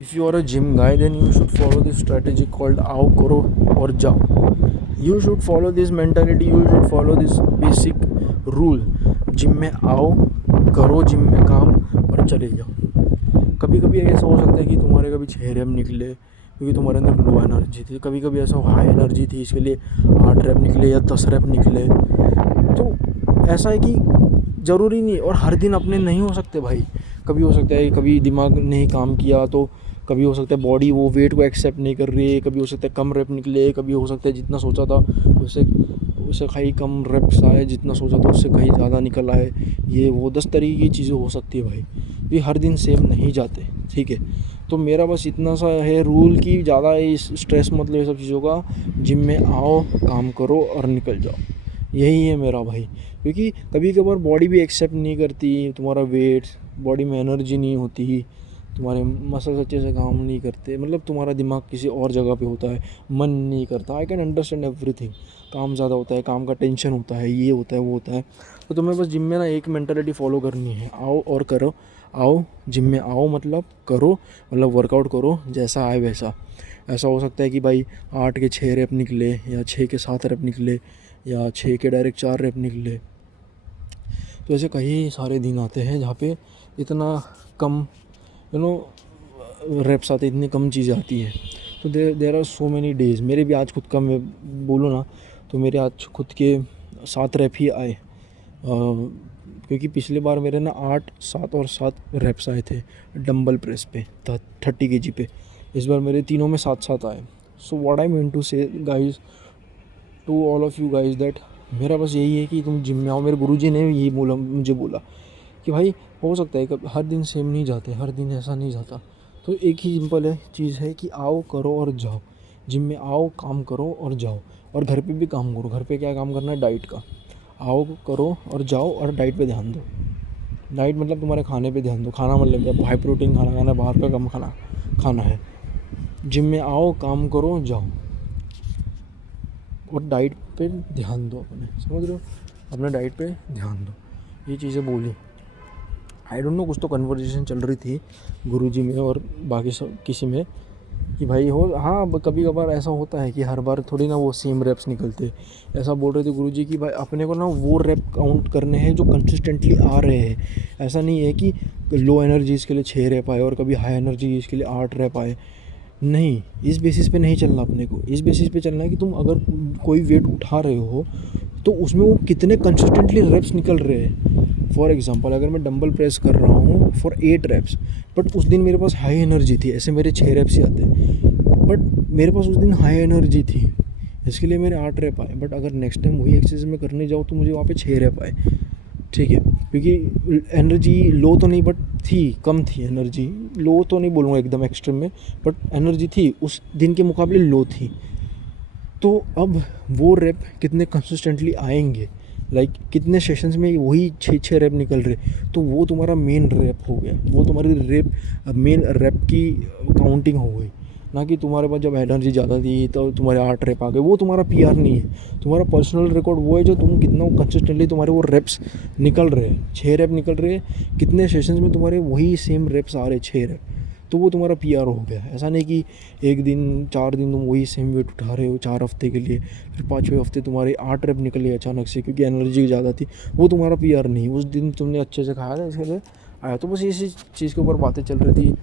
If you are a gym guy, then you should follow this strategy called आओ करो और जाओ. You should follow this mentality. You should follow this basic rule. Gym में आओ, करो gym में काम और चले जाओ. कभी कभी ऐसा हो सकता है कि तुम्हारे कभी 6 रैप निकले क्योंकि तुम्हारे अंदर लो एनर्जी थी. कभी कभी ऐसा हाई एनर्जी थी, इसके लिए 8 रैप निकले या 10 रैप निकले. तो ऐसा है कि ज़रूरी नहीं और हर दिन अपने नहीं हो सकते भाई. कभी हो सकता है कभी दिमाग नहीं काम किया, तो कभी हो सकता है बॉडी वो वेट को एक्सेप्ट नहीं कर रही है. कभी हो सकता है कम रैप निकले, कभी हो सकता है जितना सोचा था उससे कहीं कम रैप्स आए, जितना सोचा था उससे कहीं ज़्यादा निकल आए. ये वो 10 तरीके की चीज़ें हो सकती है भाई. ये हर दिन सेम नहीं जाते, ठीक है. तो मेरा बस इतना सा है रूल कि ज़्यादा इस स्ट्रेस मतलब ये सब चीज़ों का. जिम में आओ, काम करो और निकल जाओ. यही है मेरा भाई. क्योंकि कभी कभार बॉडी भी एक्सेप्ट नहीं करती तुम्हारा वेट, बॉडी में एनर्जी नहीं होती, तुम्हारे मसल्स अच्छे से काम नहीं करते, मतलब तुम्हारा दिमाग किसी और जगह पे होता है, मन नहीं करता. I can understand everything. काम ज़्यादा होता है, काम का टेंशन होता है, ये होता है वो होता है. तो तुम्हें बस जिम में ना एक मेंटालिटी फॉलो करनी है, आओ और करो. आओ जिम में आओ मतलब करो, मतलब वर्कआउट करो, जैसा आए वैसा. ऐसा हो सकता है कि भाई 8 के 6 रैप निकले या 6 के 7 रैप निकले या 6 के डायरेक्ट 4 रैप निकले. तो ऐसे कई सारे दिन आते हैं जहाँ पे इतना कम रैप्स आते, इतनी कम चीज़ें आती हैं. तो there are so many days. मेरे भी आज खुद का मैं बोलूँ ना तो मेरे आज खुद के 7 रैप ही आए. क्योंकि पिछली बार मेरे ना 8, 7 और 7 रैप्स आए थे डंबल प्रेस पे 30 kg पे. इस बार मेरे तीनों में 7-7 आए. So what I mean to say guys to all of you guys that मेरा बस यही है कि तुम जिम में आओ. मेरे गुरुजी ने यही मुझे बोला कि भाई हो सकता है कि हर दिन सेम नहीं जाते, हर दिन ऐसा नहीं जाता. तो एक ही सिंपल है चीज़ है कि आओ करो और जाओ. जिम में आओ, काम करो और जाओ. और घर पे भी काम करो. घर पे क्या काम करना है? डाइट का. आओ करो और जाओ और डाइट पे ध्यान दो. डाइट मतलब तुम्हारे खाने पे ध्यान दो. खाना मतलब क्या? हाई प्रोटीन खाना खाना है, बाहर का कम खाना है. जिम में आओ, काम करो, जाओ और डाइट पे ध्यान दो. अपने समझ रहे हो? अपने डाइट पे ध्यान दो. ये चीज़ें बोली. आई डोंट नो, कुछ तो कन्वर्सेशन चल रही थी गुरुजी में और बाकी सब किसी में कि भाई हो हाँ कभी कभार ऐसा होता है कि हर बार थोड़ी ना वो सेम रैप्स निकलते. ऐसा बोल रहे थे गुरुजी कि भाई अपने को ना वो रैप काउंट करने हैं जो कंसिस्टेंटली आ रहे हैं. ऐसा नहीं है कि लो एनर्जीज़ के लिए 6 रैप आए और कभी हाई एनर्जीज़ के लिए 8 रैप आए. नहीं, इस बेसिस पे नहीं चलना अपने को. इस बेसिस पे चलना है कि तुम अगर कोई वेट उठा रहे हो तो उसमें वो कितने कंसिस्टेंटली रैप्स निकल रहे हैं. फॉर एग्जांपल अगर मैं डंबल प्रेस कर रहा हूँ फॉर 8 रैप्स, बट उस दिन मेरे पास हाई एनर्जी थी, ऐसे मेरे 6 रैप्स ही आते, बट मेरे पास उस दिन हाई एनर्जी थी इसके लिए मेरे 8 रैप आए. बट अगर नेक्स्ट टाइम वही एक्सरसाइज में करने जाऊँ तो मुझे वहाँ पे 6 रैप आए. ठीक है, क्योंकि एनर्जी लो तो नहीं बट थी, कम थी एनर्जी. लो तो नहीं बोलूँगा एकदम एक्सट्रीम में, बट एनर्जी थी उस दिन के मुकाबले लो थी. तो अब वो रैप कितने कंसिस्टेंटली आएंगे, लाइक कितने सेशंस में वही 6 रैप निकल रहे, तो वो तुम्हारा मेन रैप हो गया. वो तुम्हारी मेन रैप की काउंटिंग हो गई. ना कि तुम्हारे पास जब एनर्जी ज़्यादा थी तो तुम्हारे 8 रैप आ गए. वो तुम्हारा पीआर नहीं है. तुम्हारा पर्सनल रिकॉर्ड वो है जो तुम कितना कंसिस्टेंटली तुम्हारे वो रैप्स निकल रहे हैं. 6 रैप निकल रहे हैं, कितने सेशंस में तुम्हारे वही सेम रैप्स आ रहे 6 रैप, तो वो तुम्हारा पीआर हो गया. ऐसा नहीं कि एक दिन 4 दिन तुम वही सेम वेट उठा रहे हो 4 हफ्ते के लिए, फिर 5वें हफ्ते तुम्हारे 8 रैप निकले अचानक से क्योंकि एनर्जी ज़्यादा थी. वो तुम्हारा पीआर नहीं. उस दिन तुमने अच्छे से खाया था इसके लिए आया. तो बस इसी चीज़ के ऊपर बातें चल रही थी.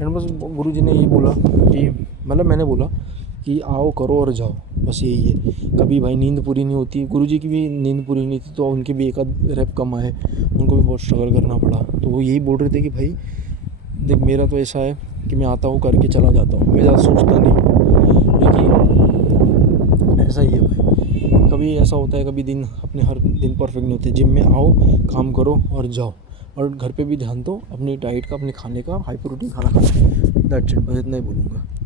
एंड बस गुरुजी ने यही बोला कि मतलब मैंने बोला कि आओ करो और जाओ. बस यही है. कभी भाई नींद पूरी नहीं होती. गुरुजी की भी नींद पूरी नहीं थी तो उनके भी एक आध रैप कम आए, उनको भी बहुत स्ट्रगल करना पड़ा. तो वो यही बोल रहे थे कि भाई देख मेरा तो ऐसा है कि मैं आता हूँ करके चला जाता हूँ, मैं ज़्यादा सोचता नहीं. क्योंकि ऐसा ही है भाई. कभी ऐसा होता है, कभी दिन अपने हर दिन परफेक्ट नहीं होते. जिम में आओ, काम करो और जाओ. और घर पे भी ध्यान दो अपनी डाइट का, अपने खाने का, हाई प्रोटीन खाना खाना. That's it. बस इतना ही बोलूँगा.